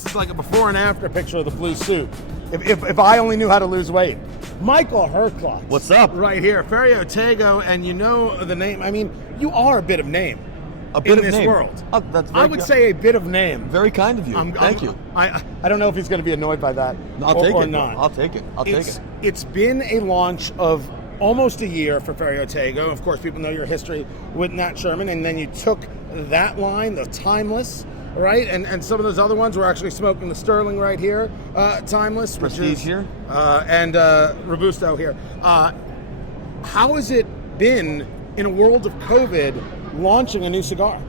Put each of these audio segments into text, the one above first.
This is like a before and after picture of the blue suit. If I only knew how to lose weight. Michael Herklots. What's up? Right here, Ferio Tego, and you know the name. I mean, you are a bit of name. A bit in of this name. world. Oh, that's very I would say a bit of name. Very kind of you. Thank you. I don't know if he's going to be annoyed by that or not. I'll take it. I'll take it. It's been a launch of almost a year for Ferio Tego. Of course, people know your history with Nat Sherman, and then you took that line, the Timeless, right? And some of those other ones, we're actually smoking the Sterling right here, Timeless. Prestige here. And Robusto here. How has it been in a world of COVID launching a new cigar?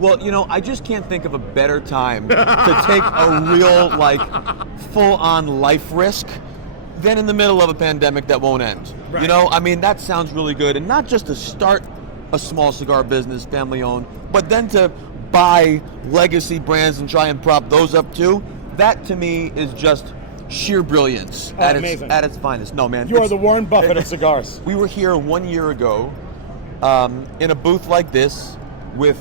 Well, you know, I just can't think of a better time to take a real, full-on life risk than in the middle of a pandemic that won't end. Right. You know, I mean, that sounds really good. And not just to start a small cigar business, family-owned, but then to buy legacy brands and try and prop those up too. That, to me, is just sheer brilliance at its finest. No, man. You are the Warren Buffett of cigars. We were here 1 year ago in a booth like this with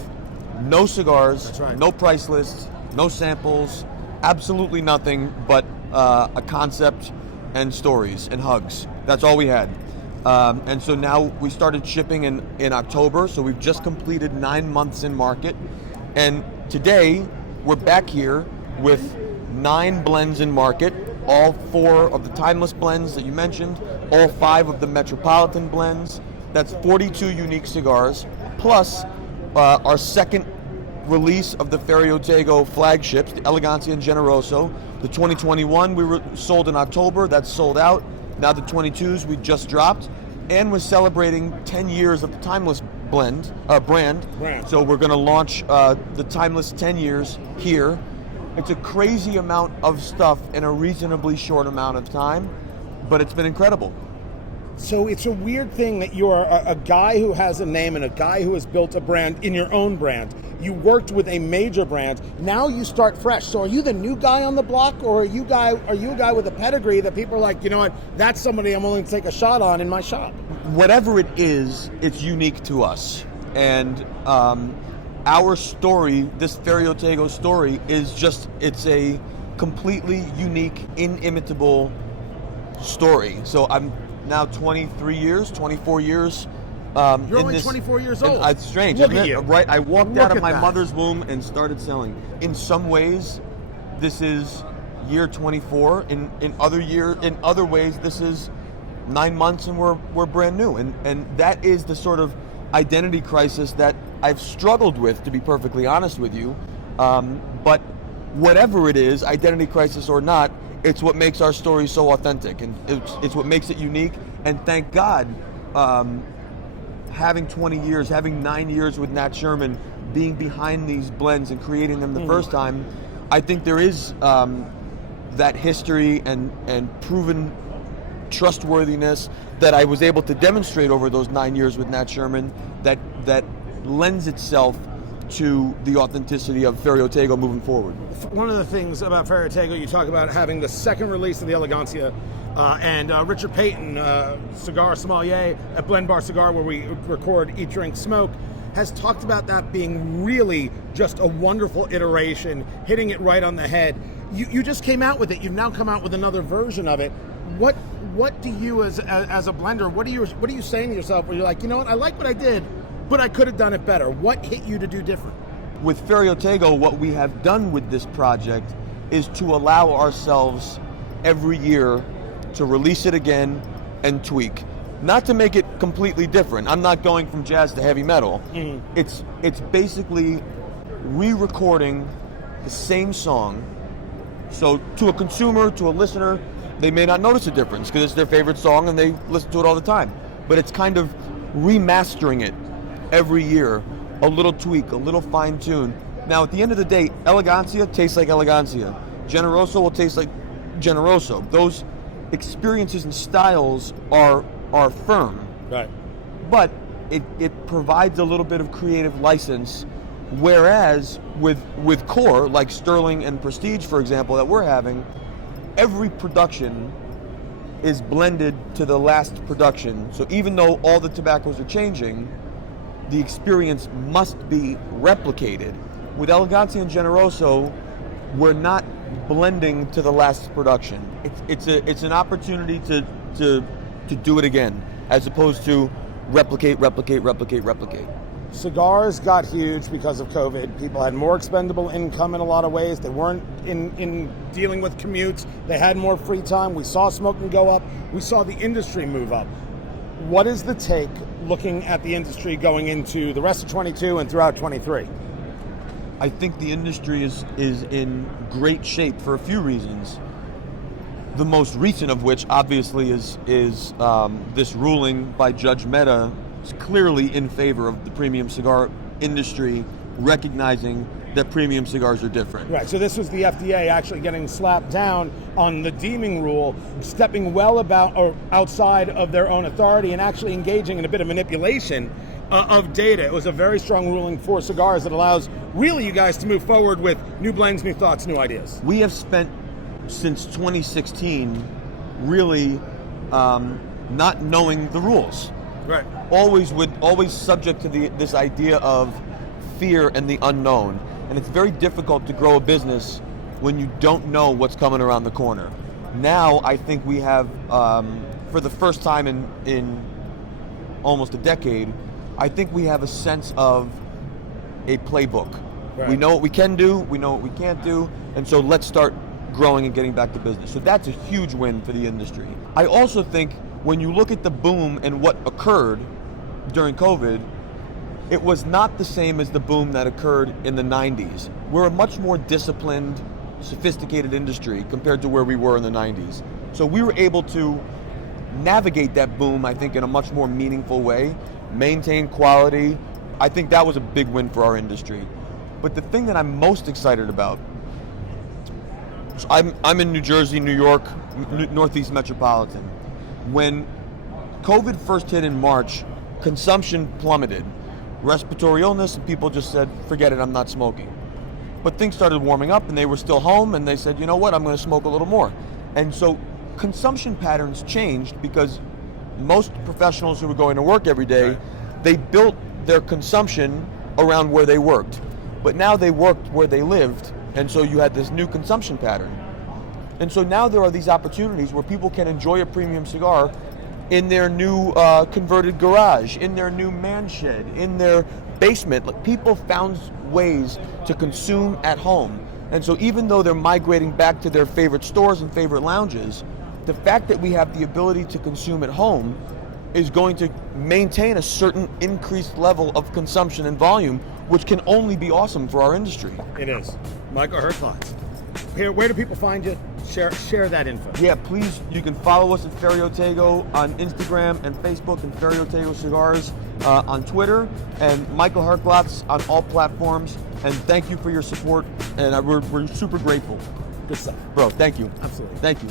no cigars, That's right. no price lists, no samples, absolutely nothing but a concept and stories and hugs. That's all we had. And so now we started shipping in October, so we've just completed 9 months in market. And today we're back here with 9 blends in market, all 4 of the Timeless blends that you mentioned, all 5 of the Metropolitan blends. That's 42 unique cigars, plus our second release of the Ferio Tego flagships, the Elegancia and Generoso. The 2021 we were sold in October, that's sold out. Now the 22s we just dropped, and we're celebrating 10 years of the Timeless brand. So we're going to launch the Timeless 10 years here. It's a crazy amount of stuff in a reasonably short amount of time, but it's been incredible. So it's a weird thing that you're a guy who has a name and a guy who has built a brand in your own brand. You worked with a major brand. Now you start fresh. So are you the new guy on the block, or are you a guy with a pedigree that people are like, you know what, that's somebody I'm willing to take a shot on in my shop? Whatever it is, it's unique to us. And our story, this Ferio Tego story, it's a completely unique, inimitable story. So I'm now 24 years. You're only 24 years old. It's strange, Look isn't at it? you. Right? I walked Look out of at my that. mother's womb and started selling. In some ways, this is year 24. In other ways, this is 9 months and we're brand new. And that is the sort of identity crisis that I've struggled with, to be perfectly honest with you. But whatever it is, identity crisis or not, it's what makes our story so authentic, and it's what makes it unique. And thank God, having 20 years, having 9 years with Nat Sherman, being behind these blends and creating them the first time, I think there is that history and proven trustworthiness that I was able to demonstrate over those 9 years with Nat Sherman that lends itself to the authenticity of Ferio Tego moving forward. One of the things about Ferio Tego, you talk about having the second release of the Elegancia, and Richard Payton, cigar sommelier at Blend Bar Cigar, where we record Eat, Drink, Smoke, has talked about that being really just a wonderful iteration, hitting it right on the head. You just came out with it. You've now come out with another version of it. What do you, as a blender, what are you saying to yourself where you're like, you know what, I like what I did, but I could have done it better? What hit you to do different? With Ferio Tego, what we have done with this project is to allow ourselves every year to release it again and tweak. Not to make it completely different. I'm not going from jazz to heavy metal. It's basically re-recording the same song. So to a consumer, to a listener, they may not notice a difference because it's their favorite song and they listen to it all the time. But it's kind of remastering it every year, a little tweak, a little fine tune. Now at the end of the day, Elegancia tastes like Elegancia. Generoso will taste like Generoso. Those experiences and styles are firm. Right. But it provides a little bit of creative license, whereas with core, like Sterling and Prestige, for example, that we're having, every production is blended to the last production. So even though all the tobaccos are changing, the experience must be replicated. With Elegancia and Generoso, we're not blending to the last production. It's an opportunity to do it again, as opposed to replicate. Cigars got huge because of COVID. People had more expendable income in a lot of ways. They weren't in dealing with commutes. They had more free time. We saw smoking go up. We saw the industry move up. What is the take looking at the industry going into the rest of 22 and throughout 23? I think the industry is in great shape for a few reasons. The most recent of which, obviously, is this ruling by Judge Mehta, is clearly in favor of the premium cigar industry, recognizing that premium cigars are different. Right, so this was the FDA actually getting slapped down on the deeming rule, stepping well about or outside of their own authority and actually engaging in a bit of manipulation of data. It was a very strong ruling for cigars that allows really you guys to move forward with new blends, new thoughts, new ideas. We have spent since 2016 really not knowing the rules. Right. Always subject to this idea of fear and the unknown. And it's very difficult to grow a business when you don't know what's coming around the corner. Now I think we have, for the first time in almost a decade, I think we have a sense of a playbook. Right. We know what we can do, we know what we can't do, and so let's start growing and getting back to business. So that's a huge win for the industry. I also think when you look at the boom and what occurred during COVID, it was not the same as the boom that occurred in the 90s. We're a much more disciplined, sophisticated industry compared to where we were in the 90s. So we were able to navigate that boom, I think, in a much more meaningful way, maintain quality. I think that was a big win for our industry. But the thing that I'm most excited about, I'm in New Jersey, New York, Northeast Metropolitan. When COVID first hit in March, consumption plummeted. Respiratory illness, and people just said, forget it, I'm not smoking. But things started warming up and they were still home and they said, you know what, I'm going to smoke a little more. And so consumption patterns changed because most professionals who were going to work every day, they built their consumption around where they worked. But now they worked where they lived, and so you had this new consumption pattern. And so now there are these opportunities where people can enjoy a premium cigar in their new converted garage, in their new man shed, in their basement. Like, people found ways to consume at home. And so even though they're migrating back to their favorite stores and favorite lounges, the fact that we have the ability to consume at home is going to maintain a certain increased level of consumption and volume, which can only be awesome for our industry. It is. Michael Herklots. Here, where do people find you? Share that info. Yeah, please, you can follow us at Ferio Tego on Instagram and Facebook, and Ferio Tego Cigars on Twitter, and Michael Herklots on all platforms. And thank you for your support, and we're super grateful. Good stuff. Bro, thank you. Absolutely. Thank you.